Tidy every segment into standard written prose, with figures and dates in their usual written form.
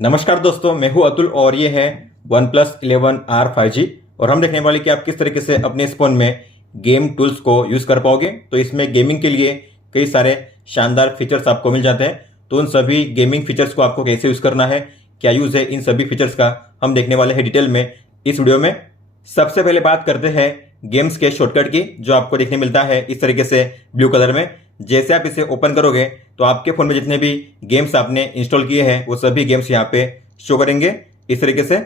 नमस्कार दोस्तों, मैं हूं अतुल और ये है OnePlus 11R 5G और हम देखने वाले कि आप किस तरीके से अपने इस फोन में गेम टूल्स को यूज़ कर पाओगे। तो इसमें गेमिंग के लिए कई सारे शानदार फीचर्स आपको मिल जाते हैं। तो उन सभी गेमिंग फीचर्स को आपको कैसे यूज़ करना है, क्या यूज़ है इन सभी फीचर्स का, हम देखने वाले हैं डिटेल में इस वीडियो में। सबसे पहले बात करते हैं गेम्स के शॉर्टकट की, जो आपको देखने मिलता है इस तरीके से ब्लू कलर में। जैसे आप इसे ओपन करोगे तो आपके फ़ोन में जितने भी गेम्स आपने इंस्टॉल किए हैं वो सभी गेम्स यहाँ पे शो करेंगे इस तरीके से,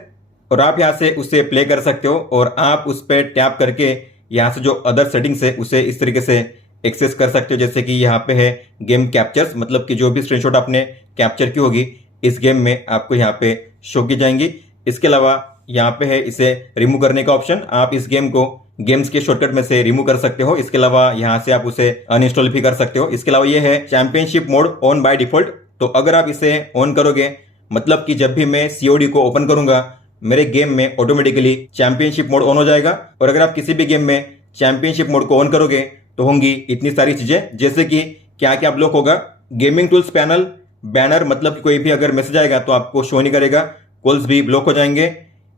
और आप यहाँ से उसे प्ले कर सकते हो। और आप उस पर टैप करके यहाँ से जो अदर सेटिंग्स है उसे इस तरीके से एक्सेस कर सकते हो। जैसे कि यहाँ पे है गेम कैप्चर्स, मतलब कि जो भी स्क्रीनशॉट आपने कैप्चर की होगी इस गेम में आपको यहाँ पे शो की जाएंगी। इसके अलावा यहाँ पे है इसे रिमूव करने का ऑप्शन, आप इस गेम को गेम्स के शॉर्टकट में से रिमूव कर सकते हो। इसके अलावा यहाँ से आप उसे अनइंस्टॉल भी कर सकते हो। इसके अलावा ये है championship mode on by default. तो अगर आप इसे ऑन करोगे मतलब कि जब भी मैं COD को ओपन करूंगा मेरे गेम में ऑटोमेटिकली चैंपियनशिप मोड ऑन हो जाएगा। और अगर आप किसी भी गेम में चैंपियनशिप मोड को ऑन करोगे तो होंगी इतनी सारी चीजें, जैसे कि क्या क्या ब्लॉक होगा, गेमिंग टूल्स पैनल बैनर, मतलब कि कोई भी अगर मैसेज आएगा तो आपको शो नहीं करेगा, कॉल्स भी ब्लॉक हो जाएंगे,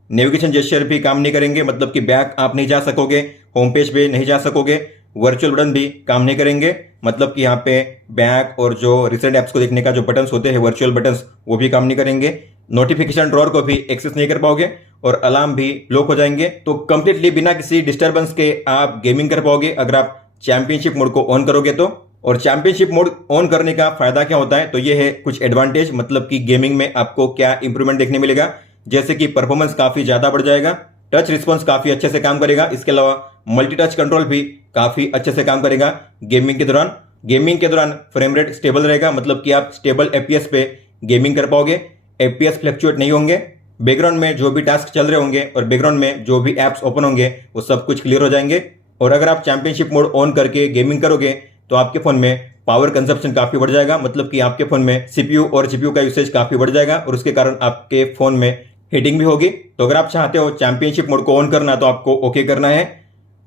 नेविगेशन जेस्चर भी काम नहीं करेंगे, मतलब कि बैक आप नहीं जा सकोगे, होम पेज पे नहीं जा सकोगे, वर्चुअल बटन भी काम नहीं करेंगे, मतलब कि यहाँ पे बैक और जो रिसेंट ऐप्स को देखने का जो बटन्स होते हैं वर्चुअल बटन्स वो भी काम नहीं करेंगे, नोटिफिकेशन ड्रॉअर को भी एक्सेस नहीं कर पाओगे और अलार्म भी लॉक हो जाएंगे। तो कंप्लीटली बिना किसी डिस्टर्बेंस के आप गेमिंग कर पाओगे अगर आप चैंपियनशिप मोड को ऑन करोगे तो। और चैंपियनशिप मोड ऑन करने का फायदा क्या होता है, तो ये है कुछ एडवांटेज, मतलब कि गेमिंग में आपको क्या इंप्रूवमेंट देखने मिलेगा, जैसे कि परफॉर्मेंस काफी ज्यादा बढ़ जाएगा, टच रिस्पॉन्स काफी अच्छे से काम करेगा। इसके अलावा मल्टी टच कंट्रोल भी काफी अच्छे से काम करेगा गेमिंग के दौरान। गेमिंग के दौरान फ्रेम रेट स्टेबल रहेगा, मतलब कि आप स्टेबल FPS पे गेमिंग कर पाओगे, FPS फ्लक्चुएट नहीं होंगे, बैकग्राउंड में जो भी टास्क चल रहे होंगे और बैकग्राउंड में जो भी एप्स ओपन होंगे वो सब कुछ क्लियर हो जाएंगे। और अगर आप चैंपियनशिप मोड ऑन करके गेमिंग करोगे तो आपके फोन में पावर कंजप्शन काफी बढ़ जाएगा, मतलब कि आपके फोन में CPU और GPU का यूसेज काफी बढ़ जाएगा और उसके कारण आपके फोन में हीटिंग भी होगी। तो अगर आप चाहते हो चैंपियनशिप मोड को ऑन करना तो आपको ओके करना है।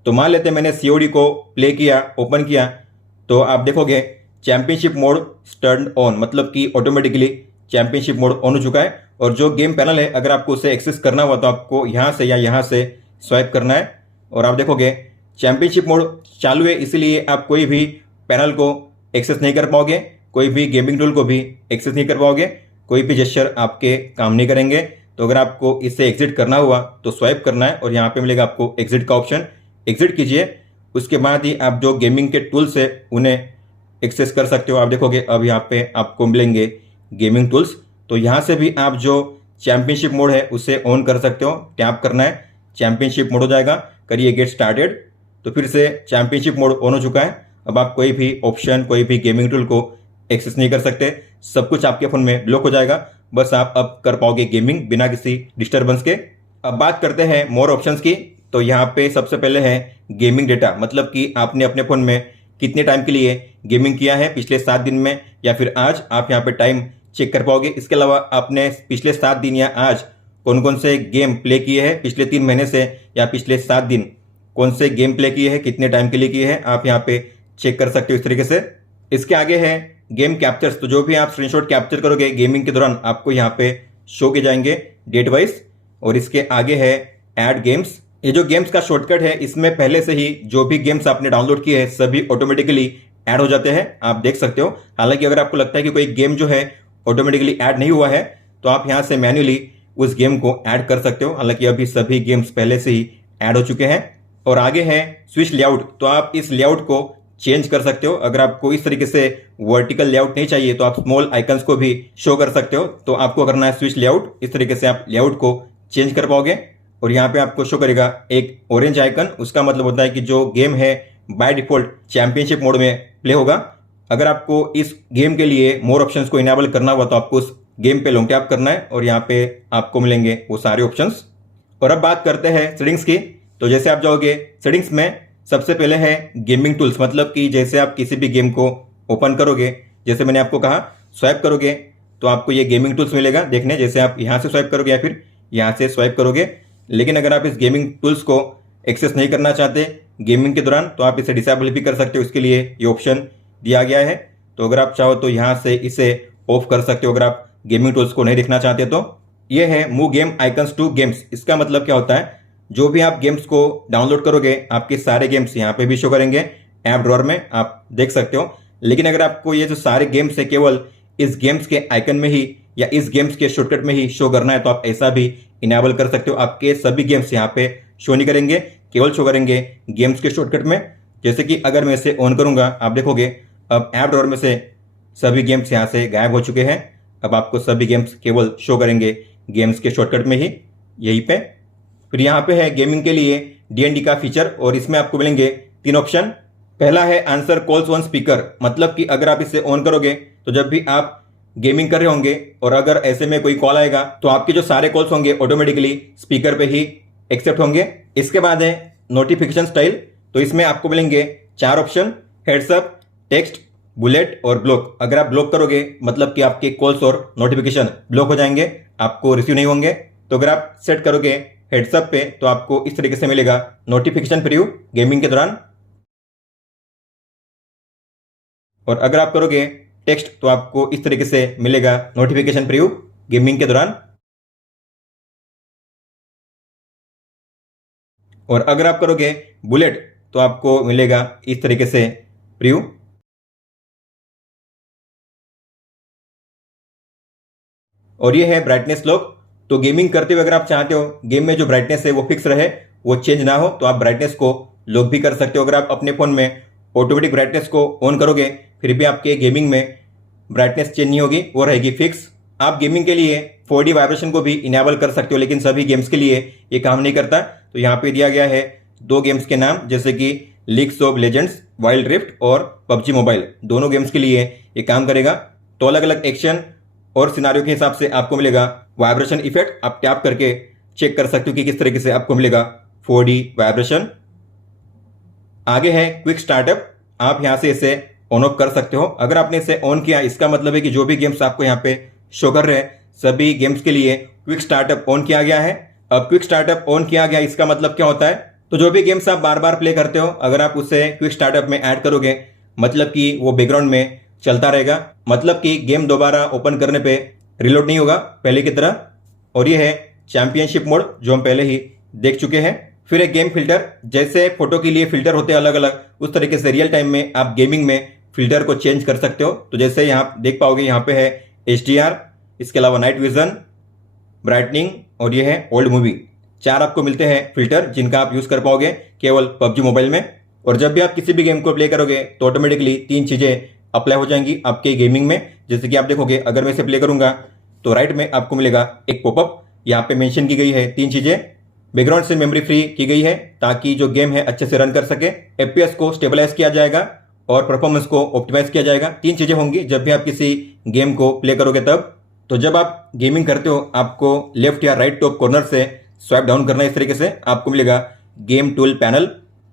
तो मान लेते हैं मैंने COD को प्ले किया, ओपन किया, तो आप देखोगे चैंपियनशिप मोड टर्न ऑन, मतलब कि ऑटोमेटिकली चैंपियनशिप मोड ऑन हो चुका है। और जो गेम पैनल है अगर आपको उसे एक्सेस करना हुआ तो आपको यहाँ से या यहाँ से स्वाइप करना है और आप देखोगे चैंपियनशिप मोड चालू है, इसलिए आप कोई भी पैनल को एक्सेस नहीं कर पाओगे, कोई भी गेमिंग टूल को भी एक्सेस नहीं कर पाओगे, कोई भी जेस्चर आपके काम नहीं करेंगे। तो अगर आपको इससे एग्जिट करना हुआ तो स्वाइप करना है और यहाँ पे मिलेगा आपको एग्जिट का ऑप्शन, एग्जिट कीजिए। उसके बाद ही आप जो गेमिंग के टूल्स है उन्हें एक्सेस कर सकते हो। आप देखोगे अब यहाँ पे आपको मिलेंगे गेमिंग टूल्स, तो यहाँ से भी आप जो चैंपियनशिप मोड है उसे ऑन कर सकते हो, टैप करना है, चैंपियनशिप मोड हो जाएगा, करिए गेट स्टार्टेड, तो फिर से चैंपियनशिप मोड ऑन हो चुका है। अब आप कोई भी ऑप्शन, कोई भी गेमिंग टूल को एक्सेस नहीं कर सकते, सब कुछ आपके फोन में ब्लॉक हो जाएगा, बस आप अब कर पाओगे गेमिंग बिना किसी डिस्टर्बेंस के। अब बात करते हैं मोर ऑप्शंस की। तो यहाँ पे सबसे पहले है गेमिंग डेटा, मतलब कि आपने अपने फोन में कितने टाइम के लिए गेमिंग किया है, पिछले 7 दिन में या फिर आज, आप यहाँ पे टाइम चेक कर पाओगे। इसके अलावा आपने पिछले 7 दिन या आज कौन कौन से गेम प्ले किए हैं, पिछले 3 महीने से या पिछले 7 दिन कौन से गेम प्ले किए हैं, कितने टाइम के लिए किए हैं, आप यहाँ पे चेक कर सकते हो इस तरीके से। इसके आगे है गेम कैप्चर्स, तो जो भी आप स्क्रीनशॉट कैप्चर करोगे गेमिंग के दौरान आपको यहाँ पे शो किए जाएंगे डेट वाइज। और इसके आगे है ऐड गेम्स, ये जो गेम्स का शॉर्टकट है इसमें पहले से ही जो भी गेम्स आपने डाउनलोड किए हैं सभी ऑटोमेटिकली ऐड हो जाते हैं, आप देख सकते हो। हालांकि अगर आपको लगता है कि कोई गेम जो है ऑटोमेटिकली ऐड नहीं हुआ है तो आप यहाँ से मैन्युअली उस गेम को ऐड कर सकते हो, हालांकि अभी सभी गेम्स पहले से ही ऐड हो चुके हैं। और आगे है स्विच लेआउट, तो आप इस लेआउट को चेंज कर सकते हो। अगर आपको इस तरीके से वर्टिकल लेआउट नहीं चाहिए तो आप स्मॉल आइकन्स को भी शो कर सकते हो। तो आपको करना है स्विच लेआउट, इस तरीके से आप लेआउट को चेंज कर पाओगे और यहाँ पे आपको शो करेगा एक ऑरेंज आइकन, उसका मतलब होता है कि जो गेम है बाय डिफॉल्ट चैंपियनशिप मोड में प्ले होगा। अगर आपको इस गेम के लिए मोर ऑप्शंस को इनेबल करना हुआ तो आपको उस गेम पे लॉन्ग टैप करना है और यहाँ पे आपको मिलेंगे वो सारे ऑप्शंस। और अब बात करते हैं सेटिंग्स की। तो जैसे आप जाओगे सेटिंग्स में, सबसे पहले है गेमिंग टूल्स, मतलब कि जैसे आप किसी भी गेम को ओपन करोगे, जैसे मैंने आपको कहा स्वाइप करोगे तो आपको ये गेमिंग टूल्स मिलेगा देखने, जैसे आप यहाँ से स्वाइप करोगे या फिर यहाँ से स्वाइप करोगे। लेकिन अगर आप इस गेमिंग टूल्स को एक्सेस नहीं करना चाहते गेमिंग के दौरान तो आप इसे डिसेबल भी कर सकते हो, इसके लिए ये ऑप्शन दिया गया है। तो अगर आप चाहो तो यहाँ से इसे ऑफ कर सकते हो, अगर आप गेमिंग टूल्स को नहीं देखना चाहते तो ये है move game icons to games. इसका मतलब क्या होता है, जो भी आप गेम्स को डाउनलोड करोगे आपके सारे गेम्स यहाँ पे भी शो करेंगे ऐप ड्रॉअर में, आप देख सकते हो। लेकिन अगर आपको ये जो सारे गेम्स है केवल इस गेम्स के आइकन में ही या इस गेम्स के शॉर्टकट में ही शो करना है तो आप ऐसा भी इनेबल कर सकते हो। आपके सभी गेम्स यहाँ पे शो नहीं करेंगे, केवल शो करेंगे गेम्स के शॉर्टकट में। जैसे कि अगर मैं इसे ऑन करूंगा आप देखोगे अब ऐप ड्रॉअर में से सभी गेम्स यहाँ से गायब हो चुके हैं। अब आपको सभी गेम्स केवल शो करेंगे गेम्स के शॉर्टकट में ही यहीं पे। फिर यहाँ पे है गेमिंग के लिए डीएनडी का फीचर और इसमें आपको मिलेंगे 3 ऑप्शन। पहला है आंसर कॉल्स ऑन स्पीकर, मतलब कि अगर आप इसे ऑन करोगे तो जब भी आप गेमिंग कर रहे होंगे और अगर ऐसे में कोई कॉल आएगा तो आपके जो सारे कॉल्स होंगे ऑटोमेटिकली स्पीकर पे ही एक्सेप्ट होंगे। इसके बाद है नोटिफिकेशन स्टाइल, तो इसमें आपको मिलेंगे 4 ऑप्शन, हेड्सअप, टेक्स्ट, बुलेट और ब्लॉक। अगर आप ब्लॉक करोगे मतलब कि आपके कॉल्स और नोटिफिकेशन ब्लॉक हो जाएंगे, आपको रिसीव नहीं होंगे। तो अगर आप सेट करोगे हेड्सअप पे तो आपको इस तरीके से मिलेगा नोटिफिकेशन प्रीव्यू गेमिंग के दौरान। और अगर आप करोगे टेक्स्ट तो आपको इस तरीके से मिलेगा नोटिफिकेशन प्रीव्यू गेमिंग के दौरान। और अगर आप करोगे बुलेट तो आपको मिलेगा इस तरीके से प्रीव्यू। और ये है ब्राइटनेस लॉक, तो गेमिंग करते हुए अगर आप चाहते हो गेम में जो ब्राइटनेस है वो फिक्स रहे, वो चेंज ना हो, तो आप ब्राइटनेस को लॉक भी कर सकते हो। अगर आप अपने फोन में ऑटोमेटिक ब्राइटनेस को ऑन करोगे फिर भी आपके गेमिंग में ब्राइटनेस चेंज नहीं होगी, वो रहेगी फिक्स। आप गेमिंग के लिए 4D वाइब्रेशन को भी इनेबल कर सकते हो, लेकिन सभी गेम्स के लिए ये काम नहीं करता। तो यहाँ पे दिया गया है 2 गेम्स के नाम, जैसे कि leagues of legends, wild rift और पबजी मोबाइल। दोनों गेम्स के लिए ये काम करेगा। तो अलग अलग एक्शन और सिनारियो के हिसाब से आपको मिलेगा वाइब्रेशन इफेक्ट। आप टैप करके चेक कर सकते हो कि किस तरीके से आपको मिलेगा 4D वाइब्रेशन। आगे है क्विक स्टार्टअप, आप यहां से इसे ऑन ऑफ कर सकते हो। अगर आपने इसे ऑन किया इसका मतलब है कि जो भी गेम्स आपको यहाँ पे शो कर रहे हैं सभी गेम्स के लिए क्विक स्टार्टअप ऑन किया गया है। अब क्विक स्टार्टअप ऑन किया गया इसका मतलब क्या होता है, तो जो भी गेम्स आप बार बार प्ले करते हो अगर आप उसे क्विक स्टार्टअप में ऐड करोगे मतलब कि वो बैकग्राउंड में चलता रहेगा, मतलब कि गेम दोबारा ओपन करने पे रिलोड नहीं होगा पहले की तरह। और ये है चैंपियनशिप मोड जो हम पहले ही देख चुके हैं। फिर एक गेम फिल्टर, जैसे फोटो के लिए फिल्टर होते हैं अलग अलग, उस तरीके से रियल टाइम में आप गेमिंग में फिल्टर को चेंज कर सकते हो। तो जैसे यहाँ देख पाओगे यहाँ पे है HDR, इसके अलावा नाइट विजन, ब्राइटनिंग और ये है ओल्ड मूवी। 4 आपको मिलते हैं फिल्टर जिनका आप यूज कर पाओगे केवल पबजी मोबाइल में। और जब भी आप किसी भी गेम को प्ले करोगे तो ऑटोमेटिकली 3 चीजें अप्लाई हो जाएंगी आपके गेमिंग में। जैसे कि आप देखोगे अगर मैं इसे प्ले करूंगा तो राइट में आपको मिलेगा एक पॉपअप, यहाँ पे मेंशन की गई है 3 चीजें। बैकग्राउंड से मेमोरी फ्री की गई है ताकि जो गेम है अच्छे से रन कर सके, FPS को स्टेबलाइज किया जाएगा और परफॉर्मेंस को ऑप्टिमाइज किया जाएगा। 3 चीजें होंगी जब भी आप किसी गेम को प्ले करोगे तब। तो जब आप गेमिंग करते हो आपको लेफ्ट या राइट टॉप कॉर्नर से स्वाइप डाउन करना है, इस तरीके से आपको मिलेगा गेम टूल पैनल।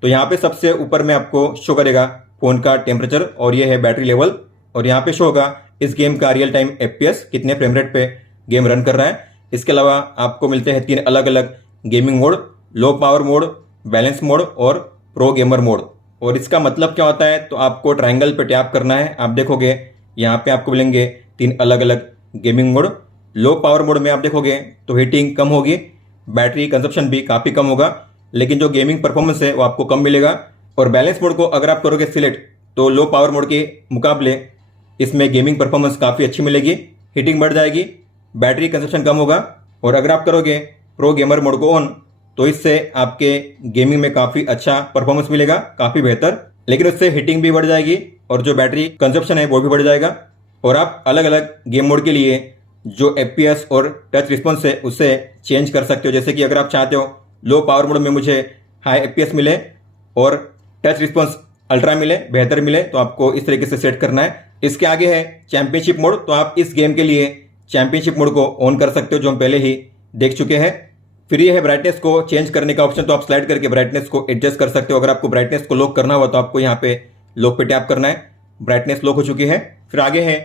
तो यहाँ पे सबसे ऊपर में आपको शो करेगा फोन का टेम्परेचर और ये है बैटरी लेवल, और यहाँ पे शो होगा इस गेम का रियल टाइम FPS, कितने फ्रेम रेट पे गेम रन कर रहा है। इसके अलावा आपको मिलते हैं 3 अलग अलग gaming mode, low power mode, balance mode और प्रो गेमर मोड। और इसका मतलब क्या होता है, तो आपको ट्रायंगल पे टैप करना है। आप देखोगे यहाँ पे आपको मिलेंगे 3 अलग अलग gaming mode. Low power mode में आप देखोगे तो हीटिंग कम होगी, बैटरी कंजप्शन भी काफ़ी कम होगा, लेकिन जो गेमिंग परफॉर्मेंस है वो आपको कम मिलेगा। और बैलेंस मोड को अगर आप करोगे सिलेक्ट तो लो पावर मोड के मुकाबले इसमें गेमिंग परफॉर्मेंस काफ़ी अच्छी मिलेगी, हीटिंग बढ़ जाएगी, बैटरी कंजप्शन कम होगा। और अगर आप करोगे प्रो गेमर मोड को ऑन तो इससे आपके गेमिंग में काफ़ी अच्छा परफॉर्मेंस मिलेगा, काफ़ी बेहतर, लेकिन उससे हीटिंग भी बढ़ जाएगी और जो बैटरी कंजप्शन है वो भी बढ़ जाएगा। और आप अलग अलग गेम मोड के लिए जो FPS और टच रिस्पॉन्स है उसे चेंज कर सकते हो। जैसे कि अगर आप चाहते हो लो पावर मोड में मुझे हाई FPS मिले और टच रिस्पॉन्स अल्ट्रा मिले, बेहतर मिले, तो आपको इस तरीके से सेट करना है। इसके आगे है चैंपियनशिप मोड, तो आप इस गेम के लिए चैंपियनशिप मोड को ऑन कर सकते हो जो हम पहले ही देख चुके हैं। फिर ये है ब्राइटनेस को चेंज करने का ऑप्शन, तो आप स्लाइड करके ब्राइटनेस को एडजस्ट कर सकते हो। अगर आपको ब्राइटनेस को लॉक करना हुआ तो आपको यहाँ पे लॉक पे टैप करना है, ब्राइटनेस लॉक हो चुकी है। फिर आगे है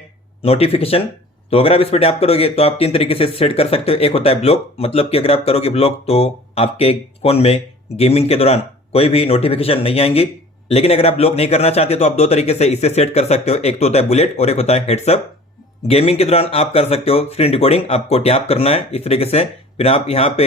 नोटिफिकेशन, तो अगर आप इस पर टैप करोगे तो आप 3 तरीके से सेट कर सकते हो। एक होता है ब्लॉक, मतलब कि अगर आप करोगे ब्लॉक तो आपके फोन में गेमिंग के दौरान कोई भी नोटिफिकेशन नहीं आएंगी। लेकिन अगर आप ब्लॉक नहीं करना चाहते तो आप 2 तरीके से इसे सेट कर सकते हो, एक तो होता है बुलेट और एक होता है हेड्सअप। गेमिंग के दौरान आप कर सकते हो स्क्रीन रिकॉर्डिंग, आपको टैप करना है इस तरीके से, फिर आप यहाँ पे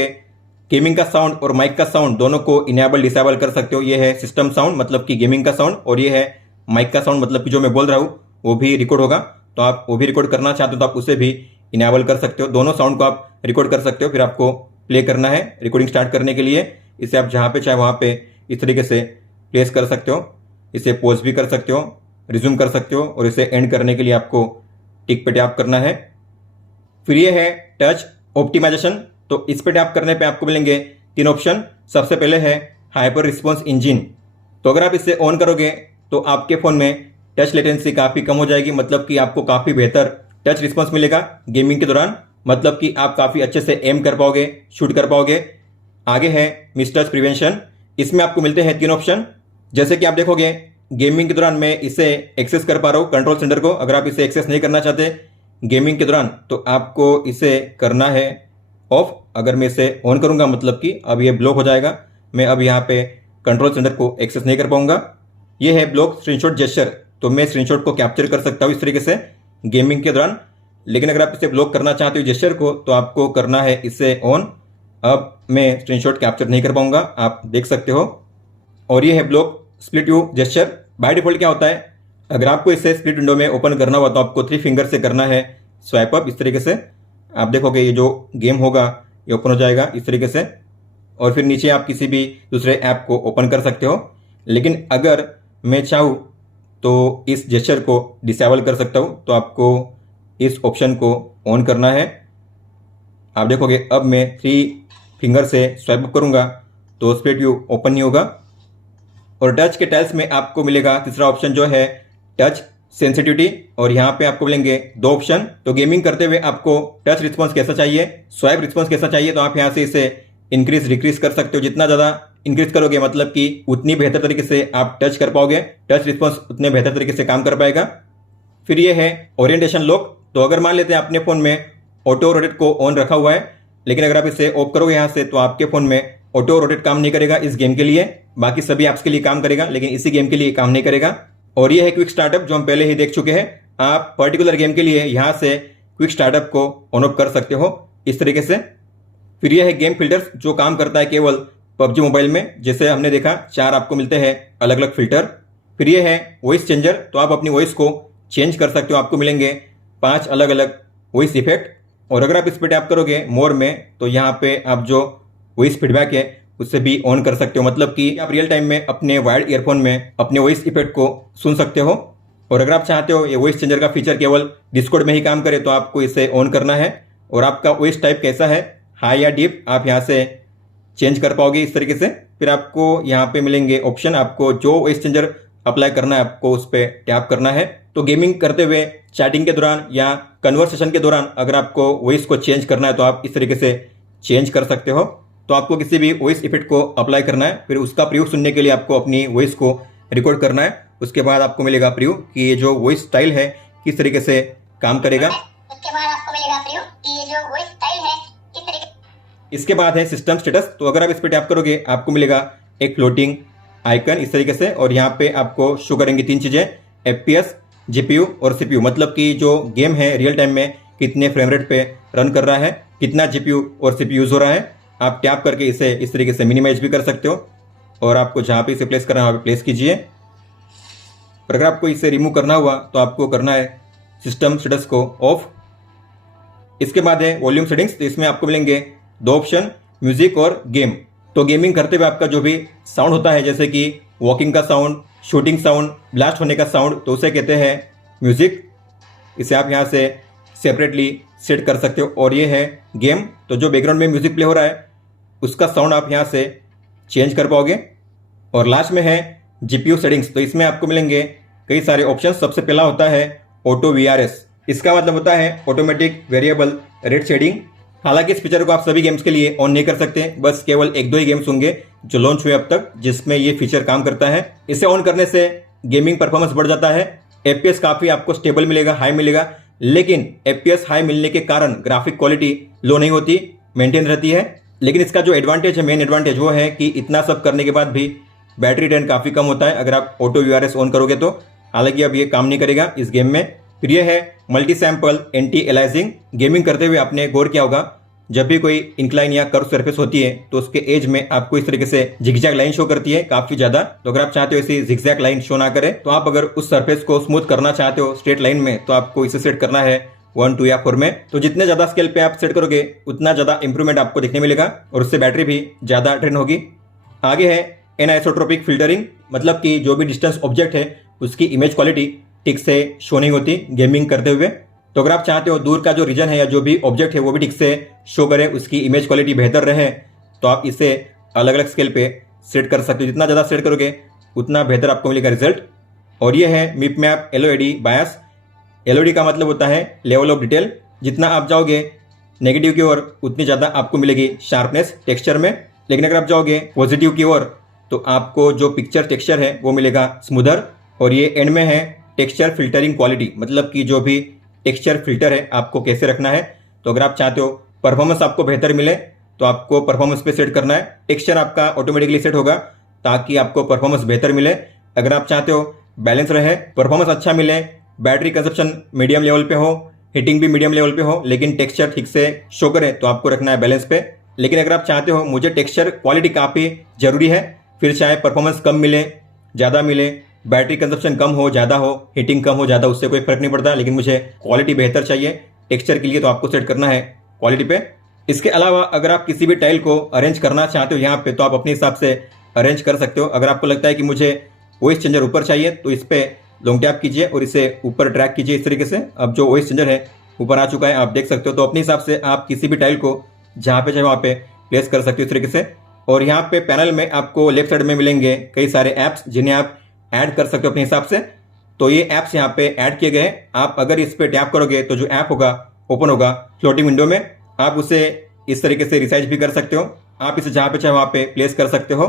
गेमिंग का साउंड और माइक का साउंड दोनों को इनेबल डिसेबल कर सकते हो। ये है सिस्टम साउंड मतलब कि गेमिंग का साउंड, और ये है माइक का साउंड मतलब कि जो मैं बोल रहा हूँ वो भी रिकॉर्ड होगा। तो आप वो भी रिकॉर्ड करना चाहते हो तो आप उसे भी इनेबल कर सकते हो, दोनों साउंड को आप रिकॉर्ड कर सकते हो। फिर आपको प्ले करना है रिकॉर्डिंग स्टार्ट करने के लिए, इसे आप जहाँ पे चाहे वहाँ पे इस तरीके से प्लेस कर सकते हो, इसे पॉज भी कर सकते हो, रिज्यूम कर सकते हो, और इसे एंड करने के लिए आपको टिक पे टैप करना है। फिर ये है टच ऑप्टिमाइजेशन, तो इस पे टैप करने पे आपको मिलेंगे 3 ऑप्शन। सबसे पहले है हाइपर रिस्पॉन्स इंजन, तो अगर आप इसे ऑन करोगे तो आपके फ़ोन में टच लेटेंसी काफ़ी कम हो जाएगी, मतलब कि आपको काफ़ी बेहतर टच रिस्पॉन्स मिलेगा गेमिंग के दौरान, मतलब कि आप काफ़ी अच्छे से एम कर पाओगे, शूट कर पाओगे। आगे है मिस टच प्रिवेंशन, इसमें आपको मिलते हैं 3 ऑप्शन। जैसे कि आप देखोगे गेमिंग के दौरान मैं इसे एक्सेस कर पा रहा हूँ कंट्रोल सेंटर को, अगर आप इसे एक्सेस नहीं करना चाहते गेमिंग के दौरान तो आपको इसे करना है ऑफ। अगर मैं इसे ऑन करूंगा मतलब कि अब ये ब्लॉक हो जाएगा, मैं अब यहाँ पे कंट्रोल सेंटर को एक्सेस नहीं कर पाऊंगा। ये है ब्लॉक स्क्रीनशॉट जेस्चर, तो मैं स्क्रीनशॉट को कैप्चर कर सकता हूँ इस तरीके से गेमिंग के दौरान, लेकिन अगर आप इसे ब्लॉक करना चाहते हो जेस्चर को तो आपको करना है इसे ऑन। अब मैं स्क्रीनशॉट कैप्चर नहीं कर पाऊंगा, आप देख सकते हो। और ये है block split view gesture. By default क्या होता है, अगर आपको इसे स्प्लिट विंडो में ओपन करना हुआ तो आपको 3 फिंगर से करना है स्वाइप अप इस तरीके से। आप देखोगे ये जो गेम होगा ये ओपन हो जाएगा इस तरीके से, और फिर नीचे आप किसी भी दूसरे ऐप को ओपन कर सकते हो। लेकिन अगर मैं चाहूँ तो इस जेस्चर को डिसेबल कर सकता हूँ, तो आपको इस ऑप्शन को ऑन करना है। आप देखोगे अब मैं 3 फिंगर से स्वाइप अप करूँगा तो स्प्लिट व्यू ओपन नहीं होगा। और टच के टाइल्स में आपको मिलेगा तीसरा ऑप्शन जो है टच सेंसिटिविटी, और यहाँ पे आपको मिलेंगे 2 ऑप्शन। तो गेमिंग करते हुए आपको टच रिस्पॉन्स कैसा चाहिए, स्वाइप रिस्पॉन्स कैसा चाहिए, तो आप यहाँ से इसे इंक्रीज डिक्रीज कर सकते हो। जितना ज़्यादा इंक्रीज करोगे मतलब कि उतनी बेहतर तरीके से आप टच कर पाओगे, टच रिस्पॉन्स उतने बेहतर तरीके से काम कर पाएगा। फिर ये है ओरिएंटेशन लॉक, तो अगर मान लेते हैं अपने फ़ोन में ऑटो रोटेट को ऑन रखा हुआ है, लेकिन अगर आप इसे ऑफ करोगे यहाँ से तो आपके फ़ोन में ऑटो रोटेट काम नहीं करेगा इस गेम के लिए, बाकी सभी ऐप्स के लिए काम करेगा लेकिन इसी गेम के लिए काम नहीं करेगा। और ये है क्विक स्टार्टअप, जो हम पहले ही देख चुके हैं। आप पर्टिकुलर गेम के लिए यहाँ से क्विक स्टार्टअप को ऑन ऑफ कर सकते हो इस तरीके से। फिर यह है गेम फिल्टर्स, जो काम करता है केवल पबजी मोबाइल में, जैसे हमने देखा 4 आपको मिलते हैं अलग अलग फिल्टर। फिर ये है वॉइस चेंजर, तो आप अपनी वॉइस को चेंज कर सकते हो, आपको मिलेंगे 5 अलग अलग वॉइस इफेक्ट। और अगर आप इस पर टैप करोगे मोर में तो यहाँ पे आप जो वॉइस फीडबैक है उससे भी ऑन कर सकते हो, मतलब कि आप रियल टाइम में अपने वायर्ड ईयरफोन में अपने वॉइस इफेक्ट को सुन सकते हो। और अगर आप चाहते हो ये वॉइस चेंजर का फीचर केवल डिस्कॉर्ड में ही काम करे तो आपको इसे ऑन करना है। और आपका वॉइस टाइप कैसा है, हाई या डीप, आप यहाँ से चेंज कर पाओगे इस तरीके से। फिर आपको यहाँ पे मिलेंगे ऑप्शन, आपको जो वॉइस चेंजर अप्लाई करना है आपको उस पर टैप करना है। तो गेमिंग करते हुए चैटिंग के दौरान या कन्वर्सेशन के दौरान अगर आपको वॉइस को चेंज करना है तो आप इस तरीके से चेंज कर सकते हो। तो आपको किसी भी वॉइस इफेक्ट को अप्लाई करना है, फिर उसका प्रीव्यू सुनने के लिए आपको अपनी वॉइस को रिकॉर्ड करना है। उसके बाद आपको मिलेगा प्रीव्यू कि ये जो वॉइस स्टाइल है किस तरीके से काम करेगा। उसके बाद आपको मिलेगा प्रीव्यू कि ये जो वॉइस स्टाइल है किस तरीके। इसके बाद है सिस्टम स्टेटस, तो अगर आप इस पर टैप करोगे आपको मिलेगा एक फ्लोटिंग आइकन इस तरीके से, और यहाँ पे आपको शो करेंगे 3 चीज़ें, FPS, GPU और CPU, मतलब कि जो गेम है रियल टाइम में कितने फ्रेम रेट पे रन कर रहा है, कितना GPU और CPU यूज़ हो रहा है। आप टैप करके इसे इस तरीके से मिनिमाइज भी कर सकते हो, और आपको जहाँ पे इसे प्लेस करना है वहाँ पे प्लेस कीजिए। पर अगर आपको इसे रिमूव करना हुआ तो आपको करना है सिस्टम स्टेटस को ऑफ। इसके बाद है वॉल्यूम सेटिंग्स, तो इसमें आपको मिलेंगे 2 ऑप्शन, म्यूजिक और गेम। तो गेमिंग करते हुए आपका जो भी साउंड होता है, जैसे कि वॉकिंग का साउंड, शूटिंग साउंड, ब्लास्ट होने का साउंड, तो उसे कहते हैं म्यूजिक। इसे आप यहाँ से सेपरेटली सेट कर सकते हो। और ये है गेम, तो जो बैकग्राउंड में म्यूजिक प्ले हो रहा है उसका साउंड आप यहाँ से चेंज कर पाओगे। और लास्ट में है GPU सेटिंग्स, तो इसमें आपको मिलेंगे कई सारे ऑप्शन। सबसे पहला होता है ऑटो VRS, इसका मतलब होता है ऑटोमेटिक वेरिएबल रेट शेडिंग। हालांकि इस फीचर को आप सभी गेम्स के लिए ऑन नहीं कर सकते, बस केवल 1-2 ही गेम्स होंगे जो लॉन्च हुए अब तक जिसमें ये फीचर काम करता है। इसे ऑन करने से गेमिंग परफॉर्मेंस बढ़ जाता है, FPS काफ़ी आपको स्टेबल मिलेगा, हाई मिलेगा। लेकिन FPS हाई मिलने के कारण ग्राफिक क्वालिटी लो नहीं होती, मेंटेन रहती है। लेकिन इसका जो एडवांटेज है, मेन एडवांटेज वो है कि इतना सब करने के बाद भी बैटरी ड्रेन काफ़ी कम होता है अगर आप ऑटो VRS ऑन करोगे तो। हालांकि अब ये काम नहीं करेगा इस गेम में, फिर यह है multi sample anti aliasing. Gaming करते हुए आपने गौर किया होगा जब भी कोई इंक्लाइन या कर्व सरफेस होती है तो उसके एज में आपको इस तरीके से जिगजैग लाइन शो करती है काफी ज्यादा। तो अगर आप चाहते हो ऐसी जिगजैग लाइन शो ना करे तो आप अगर उस सरफेस को स्मूथ करना चाहते हो स्ट्रेट लाइन में तो आपको इसे सेट करना है 1, 2 या 4 में। तो जितने ज्यादा स्केल पे आप सेट करोगे उतना ज्यादा इंप्रूवमेंट आपको देखने मिलेगा और उससे बैटरी भी ज्यादा ड्रेन होगी। आगे है एनआइसोट्रोपिक फिल्टरिंग, मतलब कि जो भी डिस्टेंस ऑब्जेक्ट है उसकी इमेज क्वालिटी ठीक से शो नहीं होती गेमिंग करते हुए। तो अगर आप चाहते हो दूर का जो रीजन है या जो भी ऑब्जेक्ट है वो भी ठीक से शो करे, उसकी इमेज क्वालिटी बेहतर रहे, तो आप इसे अलग अलग स्केल पे सेट कर सकते हो। जितना ज़्यादा सेट करोगे उतना बेहतर आपको मिलेगा रिजल्ट। और ये है मिप मैप एलओडी बायस। एलओडी का मतलब होता है लेवल ऑफ डिटेल। जितना आप जाओगे नेगेटिव की ओर उतनी ज़्यादा आपको मिलेगी शार्पनेस टेक्सचर में, लेकिन अगर आप जाओगे पॉजिटिव की ओर तो आपको जो पिक्चर टेक्सचर है वो मिलेगा स्मूदर। और ये एंड में है टेक्सचर फिल्टरिंग क्वालिटी, मतलब कि जो भी टेक्सचर फिल्टर है आपको कैसे रखना है। तो अगर आप चाहते हो परफॉर्मेंस आपको बेहतर मिले तो आपको परफॉर्मेंस पे सेट करना है। टेक्सचर आपका ऑटोमेटिकली सेट होगा ताकि आपको परफॉर्मेंस बेहतर मिले। अगर आप चाहते हो बैलेंस रहे, परफॉर्मेंस अच्छा मिले, बैटरी कंजप्शन मीडियम लेवल पे हो, हीटिंग भी मीडियम लेवल पे हो, लेकिन टेक्सचर ठीक से शो करे, तो आपको रखना है बैलेंस पे। लेकिन अगर आप चाहते हो मुझे टेक्सचर क्वालिटी काफ़ी जरूरी है, फिर चाहे परफॉर्मेंस कम मिले ज़्यादा मिले, बैटरी कंजप्शन कम हो ज़्यादा हो, हीटिंग कम हो ज़्यादा, उससे कोई फर्क नहीं पड़ता, लेकिन मुझे क्वालिटी बेहतर चाहिए टेक्सचर के लिए, तो आपको सेट करना है क्वालिटी पे। इसके अलावा अगर आप किसी भी टाइल को अरेंज करना चाहते हो यहाँ पे तो आप अपने हिसाब से अरेंज कर सकते हो। अगर आपको लगता है कि मुझे वॉइस चेंजर ऊपर चाहिए तो इस पर लॉन्ग टैप कीजिए और इसे ऊपर ड्रैग कीजिए इस तरीके से। अब जो वॉइस चेंजर है ऊपर आ चुका है, आप देख सकते हो। तो अपने हिसाब से आप किसी भी टाइल को जहाँ पे चाहे वहाँ पे प्लेस कर सकते हो इस तरीके से। और यहाँ पे पैनल में आपको लेफ्ट साइड में मिलेंगे कई सारे ऐप्स जिन्हें आप ऐड कर सकते हो अपने हिसाब से। तो ये ऐप्स यहाँ पे ऐड किए गए हैं। आप अगर इस पे टैप करोगे तो जो ऐप होगा ओपन होगा फ्लोटिंग विंडो में। आप उसे इस तरीके से रिसाइज भी कर सकते हो, आप इसे जहाँ पे चाहे वहाँ पे प्लेस कर सकते हो।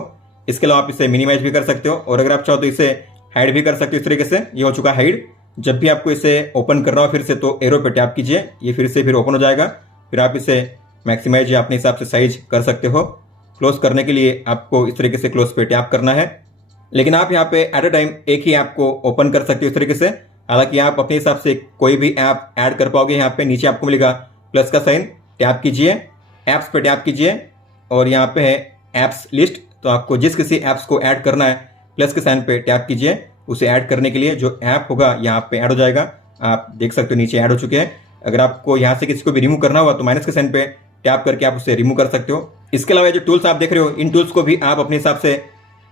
इसके अलावा आप इसे मिनिमाइज भी कर सकते हो और अगर आप चाहो तो इसे हाइड भी कर सकते हो इस तरीके से। ये हो चुका हाइड। जब भी आपको इसे ओपन करना हो फिर से तो एरो पे टैप कीजिए, ये फिर से ओपन हो जाएगा। फिर आप इसे मैक्सिमाइज या अपने हिसाब से साइज कर सकते हो। क्लोज करने के लिए आपको इस तरीके से क्लोज पे टैप करना है, लेकिन आप यहाँ पे एट अ टाइम एक ही ऐप को ओपन कर सकते हो इस तरीके से। हालांकि आप अपने हिसाब से कोई भी ऐप ऐड कर पाओगे। यहाँ पे नीचे आपको मिलेगा प्लस का साइन, टैप कीजिए, ऐप्स पे टैप कीजिए और यहाँ पे है ऐप्स लिस्ट। तो आपको जिस किसी ऐप्स को ऐड करना है प्लस के साइन पे टैप कीजिए, उसे ऐड करने के लिए जो ऐप होगा यहाँ पे ऐड हो जाएगा। आप देख सकते हो नीचे ऐड हो चुके हैं। अगर आपको यहाँ से किसी को भी रिमूव करना होगा तो माइनस के साइन पे टैप करके आप उसे रिमूव कर सकते हो। इसके अलावा जो टूल्स आप देख रहे हो इन टूल्स को भी आप अपने हिसाब से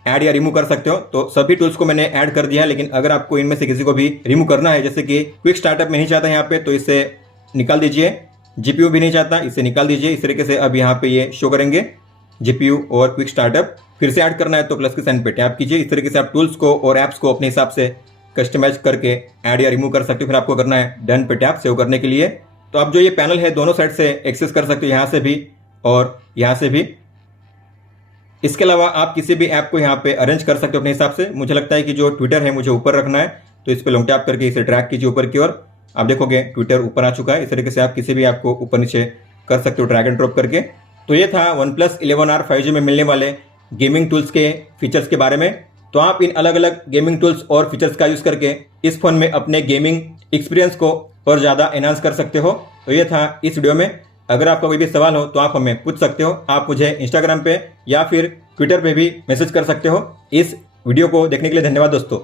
ऐड या रिमूव कर सकते हो। तो सभी टूल्स को मैंने ऐड कर दिया है, लेकिन अगर आपको इनमें से किसी को भी रिमूव करना है, जैसे कि क्विक स्टार्टअप नहीं चाहता यहाँ पे तो इसे निकाल दीजिए। जीपीयू भी नहीं चाहता, इसे निकाल दीजिए इस तरीके से। अब यहाँ पे ये शो करेंगे जीपीयू और क्विक स्टार्टअप। फिर से ऐड करना है तो प्लस के साइन पे टैप कीजिए। इस तरीके से आप टूल्स को और ऐप्स को अपने हिसाब से कस्टमाइज करके ऐड या रिमूव कर सकते हो। फिर आपको करना है डन पे टैप सेव करने के लिए। तो आप जो ये पैनल है दोनों साइड से एक्सेस कर सकते हो, यहाँ से भी और यहाँ से भी। इसके अलावा आप किसी भी ऐप को यहाँ पे अरेंज कर सकते हो अपने हिसाब से। मुझे लगता है कि जो ट्विटर है मुझे ऊपर रखना है, तो इस पर लॉन्ग टैप करके इसे ड्रैग कीजिए ऊपर की ओर। आप देखोगे ट्विटर ऊपर आ चुका है। इस तरीके से आप किसी भी ऐप को ऊपर नीचे कर सकते हो ड्रैग एंड ड्रॉप करके। तो ये था OnePlus 11R 5G में मिलने वाले गेमिंग टूल्स के फीचर्स के बारे में। तो आप इन अलग अलग गेमिंग टूल्स और फीचर्स का यूज़ करके इस फोन में अपने गेमिंग एक्सपीरियंस को और ज़्यादा एनहांस कर सकते हो। तो ये था इस वीडियो में। अगर आपका कोई भी सवाल हो तो आप हमें पूछ सकते हो। आप मुझे इंस्टाग्राम पे या फिर ट्विटर पे भी मैसेज कर सकते हो। इस वीडियो को देखने के लिए धन्यवाद दोस्तों।